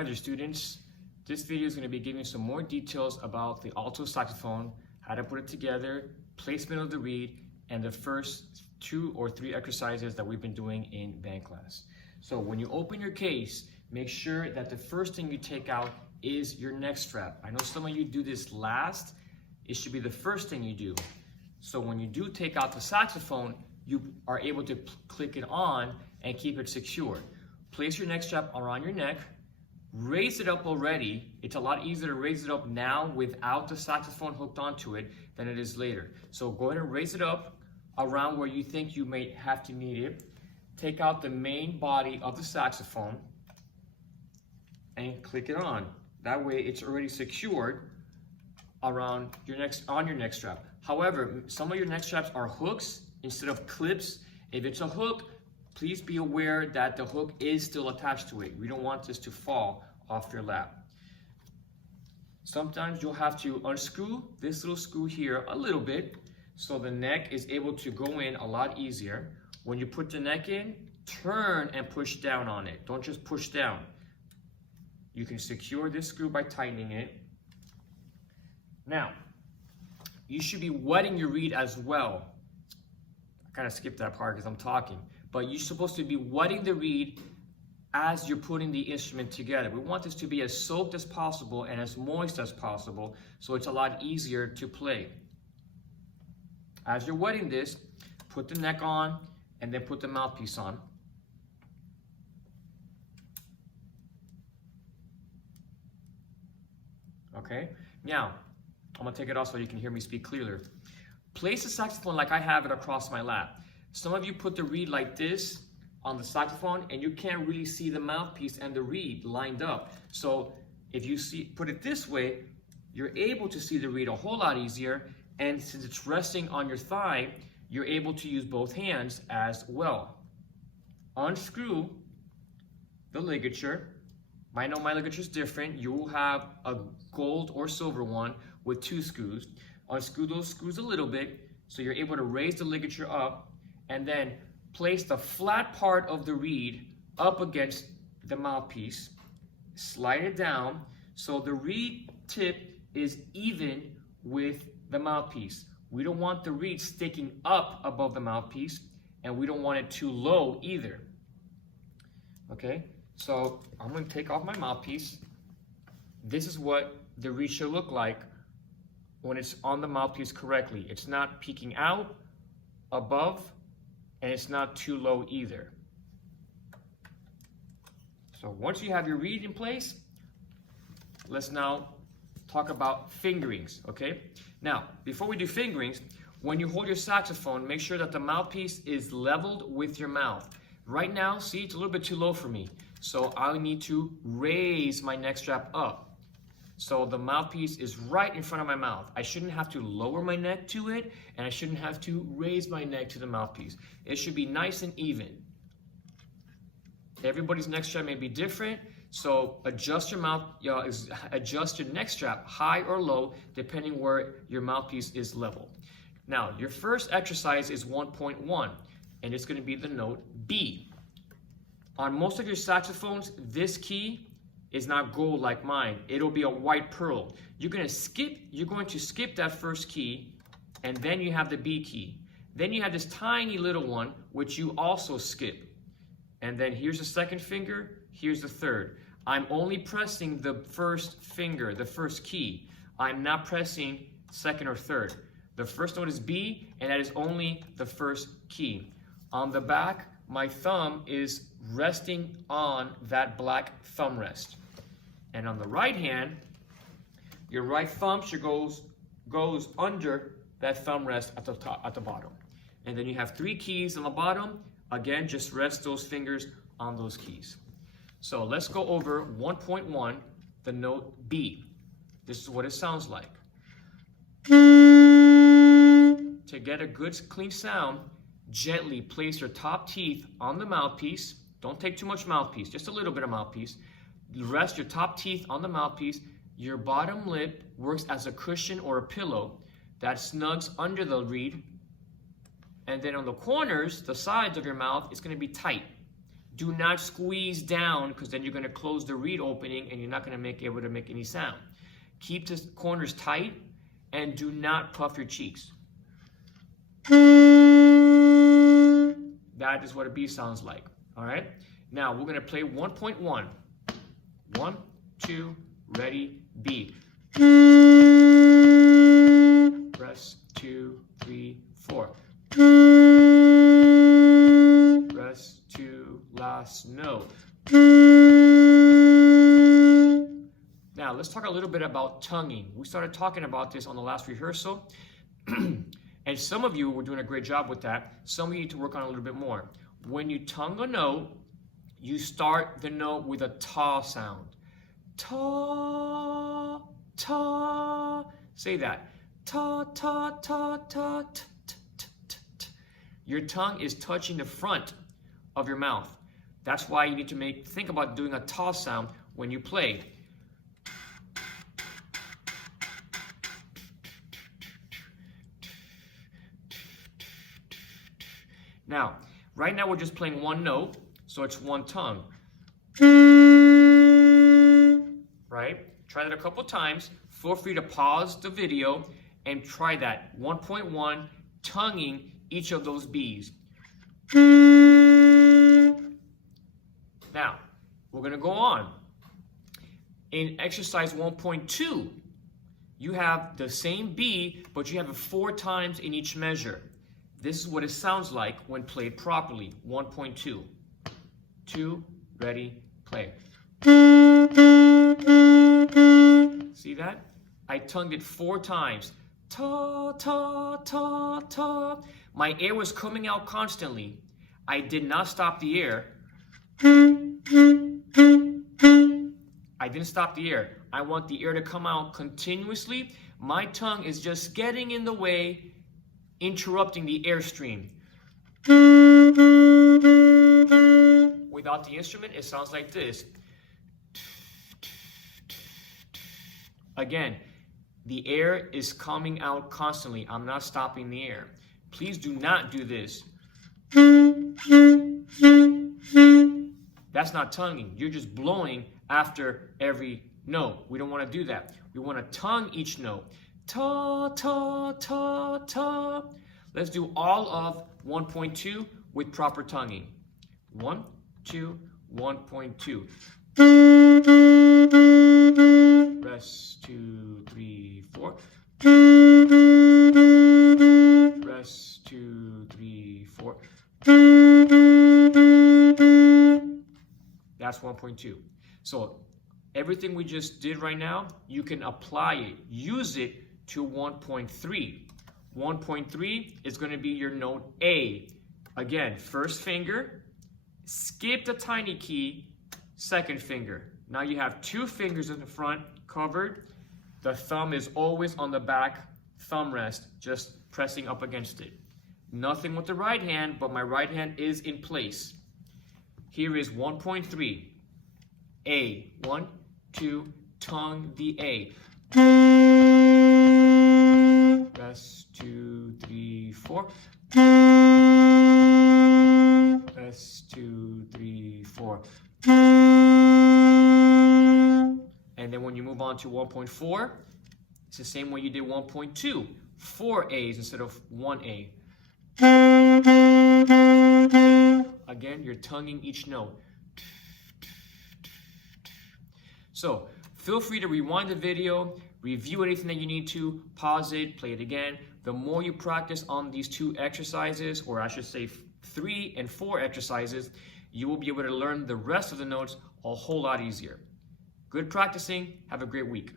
Hi there, students. This video is going to be giving some more details about the alto saxophone, how to put it together, placement of the reed, and the first 2 or 3 exercises that we've been doing in band class. So when you open your case, make sure that the first thing you take out is your neck strap. I know some of you do this last. It should be the first thing you do. So when you do take out the saxophone, you are able to click it on and keep it secured. Place your neck strap around your neck. Raise it up already. It's a lot easier to raise it up now without the saxophone hooked onto it than it is later. So go ahead and raise it up around where you think you may have to need it. Take out the main body of the saxophone and click it on. That way it's already secured around your neck strap. However, some of your neck straps are hooks instead of clips. If it's a hook, please be aware that the hook is still attached to it. We don't want this to fall off your lap. Sometimes you'll have to unscrew this little screw here a little bit so the neck is able to go in a lot easier. When you put the neck in, turn and push down on it. Don't just push down. You can secure this screw by tightening it. Now, you should be wetting your reed as well. I kind of skipped that part because I'm talking. But you're supposed to be wetting the reed as you're putting the instrument together. We want this to be as soaked as possible and as moist as possible, so it's a lot easier to play. As you're wetting this, put the neck on and then put the mouthpiece on. Okay, now I'm gonna take it off so you can hear me speak clearly. Place the saxophone like I have it across my lap. Some of you put the reed like this on the saxophone and you can't really see the mouthpiece and the reed lined up. So if you put it this way, you're able to see the reed a whole lot easier, and since it's resting on your thigh, you're able to use both hands as well. Unscrew the ligature. I know my ligature is different. You will have a gold or silver one with 2 screws. Unscrew those screws a little bit so you're able to raise the ligature up, and then place the flat part of the reed up against the mouthpiece. Slide it down so the reed tip is even with the mouthpiece. We don't want the reed sticking up above the mouthpiece, and we don't want it too low either. Okay, so I'm going to take off my mouthpiece. This is what the reed should look like when it's on the mouthpiece correctly. It's not peeking out above, and it's not too low either. So once you have your reed in place, let's now talk about fingerings, okay? Now, before we do fingerings, when you hold your saxophone, make sure that the mouthpiece is leveled with your mouth. Right now, see, it's a little bit too low for me, so I need to raise my neck strap up. So the mouthpiece is right in front of my mouth. I shouldn't have to lower my neck to it, and I shouldn't have to raise my neck to the mouthpiece. It should be nice and even. Everybody's neck strap may be different, so adjust your neck strap high or low depending where your mouthpiece is level. Now, your first exercise is 1.1, and it's going to be the note B. On most of your saxophones, this key is not gold like mine. It'll be a white pearl. You're going to skip that first key, and then you have the B key. Then you have this tiny little one, which you also skip. And then here's the second finger, here's the third. I'm only pressing the first finger, the first key. I'm not pressing second or third. The first note is B, and that is only the first key. On the back, my thumb is resting on that black thumb rest. And on the right hand, your right thumb goes under that thumb rest at the top, at the bottom. And then you have 3 keys on the bottom. Again, just rest those fingers on those keys. So let's go over 1.1, the note B. This is what it sounds like. To get a good clean sound, gently place your top teeth on the mouthpiece. Don't take too much mouthpiece, just a little bit of mouthpiece. Rest your top teeth on the mouthpiece. Your bottom lip works as a cushion or a pillow that snugs under the reed. And then on the corners, the sides of your mouth, it's going to be tight. Do not squeeze down, because then you're going to close the reed opening and you're not going to be able to make any sound. Keep the corners tight and do not puff your cheeks. That is what a B sounds like. All right. Now we're going to play 1.1. 1, 2, ready, B. Press 2, 3, 4. Press 2, last note. Now let's talk a little bit about tonguing. We started talking about this on the last rehearsal. And some of you were doing a great job with that. Some of you need to work on it a little bit more. When you tongue a note, you start the note with a ta sound. Ta, ta. Say that. Ta, ta, ta, ta, t, t, t, t, t. Your tongue is touching the front of your mouth. That's why you need to think about doing a ta sound when you play. Now, right now we're just playing one note, so it's one tongue. Right? Try that a couple times. Feel free to pause the video and try that. 1.1, tonguing each of those B's. Now, we're going to go on. In exercise 1.2, you have the same B, but you have it 4 times in each measure. This is what it sounds like when played properly. 1.2. 2, ready, play. See that? I tongued it 4 times. Ta, ta, ta, ta. My air was coming out constantly. I did not stop the air. I didn't stop the air. I want the air to come out continuously. My tongue is just getting in the way, interrupting the airstream. Without the instrument, it sounds like this. Again, the air is coming out constantly. I'm not stopping the air. Please do not do this. That's not tonguing. You're just blowing after every note. We don't want to do that. We want to tongue each note. Ta, ta, ta, ta. Let's do all of 1.2 with proper tonguing. 1, 2, 1.2. Rest, 2, 3, 4. Rest, 2, 3, 4. That's 1.2. So everything we just did right now, you can apply it, use it to 1.3. 1.3 is going to be your note A. Again, first finger, skip the tiny key, second finger. Now you have 2 fingers in the front covered. The thumb is always on the back thumb rest, just pressing up against it. Nothing with the right hand, but my right hand is in place. Here is 1.3. A. 1, 2, tongue the A. Rest, 2, 3, 4. Rest, 2, 3, 4. And then when you move on to 1.4, it's the same way you did 1.2. 4 A's instead of 1 A. Again, you're tonguing each note. So, feel free to rewind the video, review anything that you need to, pause it, play it again. The more you practice on these 2 exercises, or I should say 3 and 4 exercises, you will be able to learn the rest of the notes a whole lot easier. Good practicing. Have a great week.